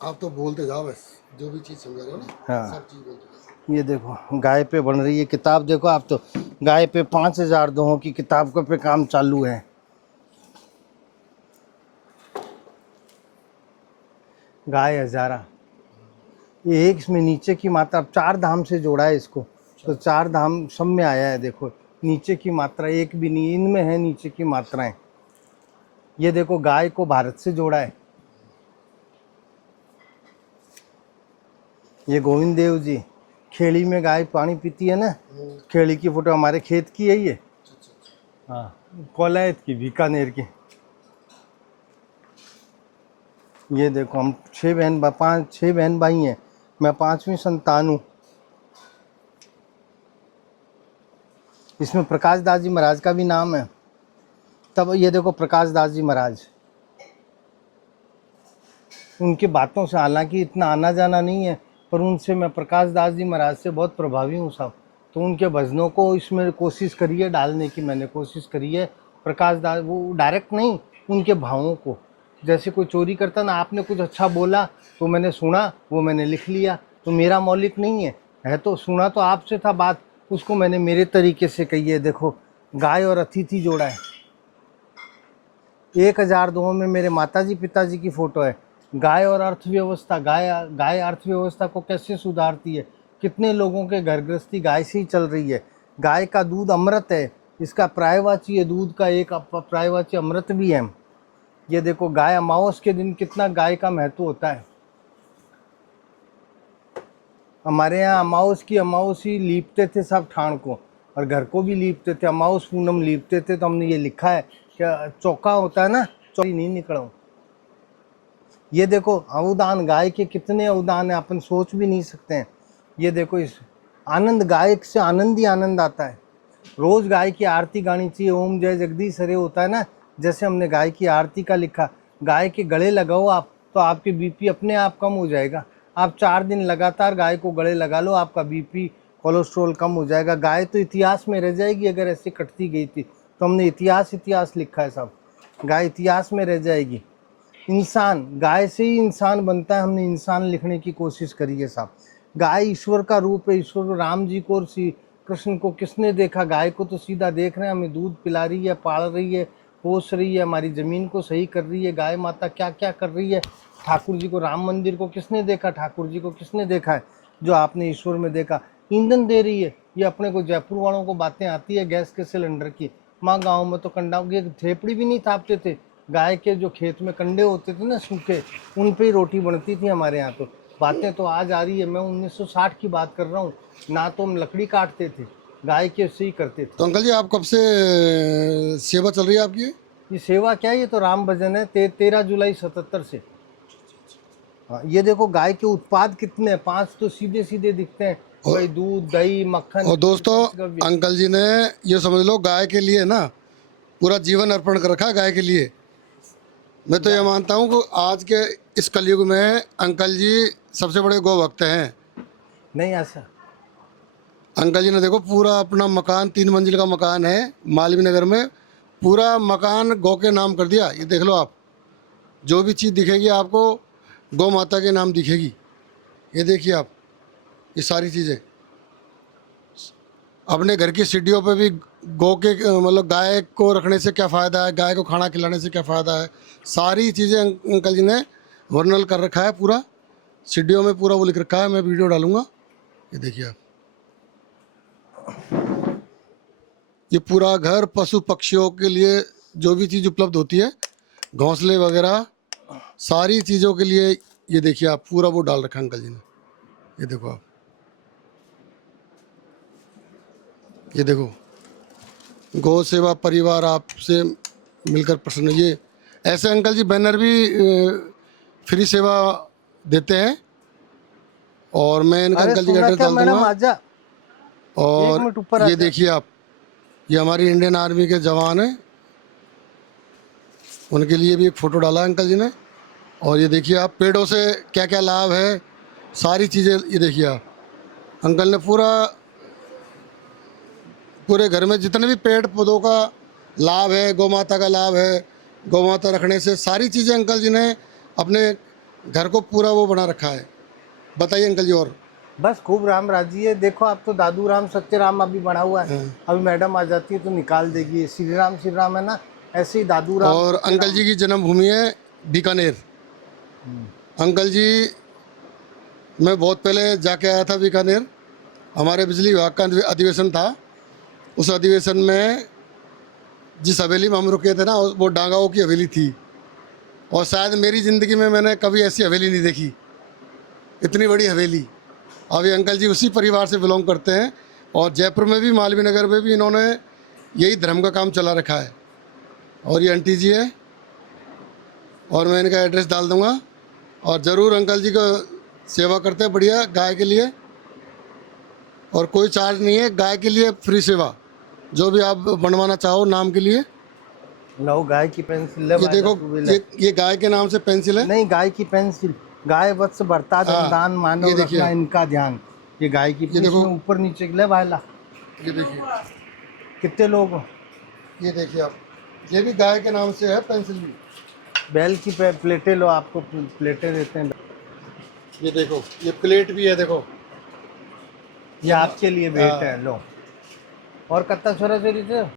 आप तो बोलते जाओ बस, जो भी चीज़ समझा रहे हो ना, हाँ, सब चीज़ बोलते जाओ। ये देखो गाय पे बन रही है किताब। देखो आप तो गाय पे 5000 दोहों की किताब का पे काम चालू है। गाय हजारा, ये एक इसमें नीचे की मात्रा, अब 4 धाम से जोड़ा है इसको, तो 4 धाम सब में आया है। देखो नीचे की मात्रा एक भी नहीं, इनमें है नीचे की मात्राएं। ये देखो गाय को भारत से जोड़ा है। ये गोविंद देव जी, खेड़ी में गाय पानी पीती है ना, खेड़ी की फोटो हमारे खेत की है ये। हाँ, कोलायत की, बीकानेर की। ये देखो हम 6 बहन भाई हैं, मैं 5वीं संतान हूँ। इसमें प्रकाश दास जी महाराज का भी नाम है। तब ये देखो प्रकाश दास जी महाराज, उनकी बातों से हालांकि इतना आना जाना नहीं है, पर उनसे मैं प्रकाश दास जी महाराज से बहुत प्रभावी हूँ साहब। तो उनके भजनों को इसमें कोशिश करी है डालने की, मैंने कोशिश करी है। प्रकाश दास, वो डायरेक्ट नहीं, उनके भावों को, जैसे कोई चोरी करता ना, आपने कुछ अच्छा बोला तो मैंने सुना, वो मैंने लिख लिया, तो मेरा मौलिक नहीं है तो सुना तो आपसे था बात, उसको मैंने मेरे तरीके से कही है। देखो गाय और अतिथि जोड़ा है। 1002 में मेरे माताजी पिताजी की फोटो है। गाय और अर्थव्यवस्था, गाय अर्थव्यवस्था को कैसे सुधारती है, कितने लोगों के घर गृहस्थी गाय से ही चल रही है। गाय का दूध अमृत है, इसका पर्यायवाची है, दूध का एक पर्यायवाची अमृत भी है। ये देखो गाय अमावस के दिन कितना गाय का महत्व होता है। हमारे यहाँ अमावस ही लीपते थे सब ठाण को, और घर को भी लीपते थे, अमावस पूनम लीपते थे। तो हमने ये लिखा है कि चौका होता है ना, चौकी नहीं निकलो। ये देखो अवदान, गाय के कितने अवदान है, अपन सोच भी नहीं सकते हैं। ये देखो इस आनंद, गाय से आनंद ही आनंद आता है। रोज गाय की आरती गानी चाहिए, ओम जय जगदीश हरे होता है ना, जैसे हमने गाय की आरती का लिखा। गाय के गले लगाओ आप, तो आपके बीपी अपने आप कम हो जाएगा। आप 4 दिन लगातार गाय को गले लगा लो, आपका बीपी कोलेस्ट्रॉल कम हो जाएगा। गाय तो इतिहास में रह जाएगी, अगर ऐसे कटती गई थी तो हमने इतिहास लिखा है साहब, गाय इतिहास में रह जाएगी। इंसान, गाय से ही इंसान बनता है, हमने इंसान लिखने की कोशिश करी है साहब। गाय ईश्वर का रूप है, ईश्वर राम जी को और श्री कृष्ण को किसने देखा, गाय को तो सीधा देख रहे हैं, हमें दूध पिला रही है, पाल रही है, पोस रही है, हमारी ज़मीन को सही कर रही है। गाय माता क्या क्या कर रही है। ठाकुर जी को, राम मंदिर को किसने देखा, ठाकुर जी को किसने देखा है, जो आपने ईश्वर में देखा। ईंधन दे रही है, ये अपने को जयपुर वालों को बातें आती है गैस के सिलेंडर की। माँ गाँव में तो कंडा की थेपड़ी भी नहीं थापते थे, गाय के जो खेत में कंडे होते थे ना सूखे, उन पे ही रोटी बनती थी हमारे यहाँ। तो बातें तो आज आ रही है, मैं 1960 की बात कर रहा हूँ ना, तो हम लकड़ी काटते थे, गाय के से ही करते थे। तो अंकल जी, आप कब से सेवा चल रही है आपकी? ये सेवा क्या है, ये तो राम भजन है। 13 जुलाई 77 से। हाँ, ये देखो गाय के उत्पाद कितने हैं, 5 तो सीधे सीधे दिखते हैं भाई, दूध दही मक्खन। और दोस्तों, अंकल जी ने, ये समझ लो, गाय के लिए ना पूरा जीवन अर्पण कर रखा है गाय के लिए। मैं तो ये मानता हूँ कि आज के इस कलयुग में अंकल जी सबसे बड़े गौ भक्त हैं। नहीं ऐसा, अंकल जी ने देखो पूरा अपना मकान, 3 मंजिल का मकान है मालवीय नगर में, पूरा मकान गौ के नाम कर दिया। ये देख लो आप, जो भी चीज़ दिखेगी आपको गौ माता के नाम दिखेगी। ये देखिए आप, ये सारी चीज़ें अपने घर की सीढ़ियों पे भी गौ के, मतलब गाय को रखने से क्या फ़ायदा है, गाय को खाना खिलाने से क्या फ़ायदा है, सारी चीज़ें अंकल जी ने वर्णन कर रखा है पूरा, सीढ़ियों में पूरा वो लिख रखा है। मैं वीडियो डालूंगा, ये देखिए आप। ये पूरा घर पशु पक्षियों के लिए जो भी चीज़ उपलब्ध होती है, घोंसले वगैरह सारी चीज़ों के लिए, ये देखिए आप, पूरा वो डाल रखा है अंकल जी ने। ये देखो आप, ये देखो, गौ सेवा परिवार आपसे मिलकर प्रसन्न। ये ऐसे अंकल जी बैनर भी फ्री सेवा देते हैं, और मैं इनका अरे अंकल जी का सुना एड्रेस क्या डाल मैडम, दूंगा। आजा, एक और मिनट ऊपर ये आजा। देखिए आप, ये हमारी इंडियन आर्मी के जवान हैं, उनके लिए भी एक फ़ोटो डाला है अंकल जी ने। और ये देखिए आप, पेड़ों से क्या क्या लाभ है, सारी चीज़ें ये देखिए आप। अंकल ने पूरे घर में जितने भी पेड़ पौधों का लाभ है, गौ माता का लाभ है, गौ माता रखने से सारी चीज़ें अंकल जी ने अपने घर को पूरा वो बना रखा है। बताइए अंकल जी। और बस खूब राम राजी है। देखो आप तो दादू राम सत्य राम अभी बना हुआ है, हाँ। अभी मैडम आ जाती है तो निकाल देगी। श्री राम है ना, ऐसे ही दादू राम और सत्य अंकल राम। जी की जन्मभूमि है बीकानेर। अंकल जी, मैं बहुत पहले जाके आया था बीकानेर। हमारे बिजली विभाग का अधिवेशन था। उस अधिवेशन में जिस हवेली में हम रुके थे ना, वो डांगाओं की हवेली थी। और शायद मेरी ज़िंदगी में मैंने कभी ऐसी हवेली नहीं देखी, इतनी बड़ी हवेली। अभी अंकल जी उसी परिवार से बिलोंग करते हैं। और जयपुर में भी, मालवीय नगर में भी इन्होंने यही धर्म का काम चला रखा है। और ये आंटी जी है, और मैं इनका एड्रेस डाल दूँगा। और ज़रूर अंकल जी को सेवा करते हैं बढ़िया गाय के लिए। और कोई चार्ज नहीं है, गाय के लिए फ्री सेवा, जो भी आप बनवाना चाहो नाम के लिए। लो गाय की पेंसिल ले ये भाई, देखो, तू भी ले। ये गाय के नाम से पेंसिल है। नहीं, गाय की पेंसिल। गाय वत्स भरता धन हाँ, दान ये मानव देखिए रखना आप, इनका ध्यान। ये गाय की ये देखो, इसमें ऊपर नीचे ले भाईला। ये देखिए, कितने लोग हो? ये देखिए आप, ये भी गाय के नाम से है पेंसिल भी। बैल की प्लेटें लो, आपको प्लेटें देते हैं। ये देखो, ये प्लेट भी है, देखो। ये आपके लिए भेंट हाँ। है, लो। और कत्ता छोरा छोरी थे?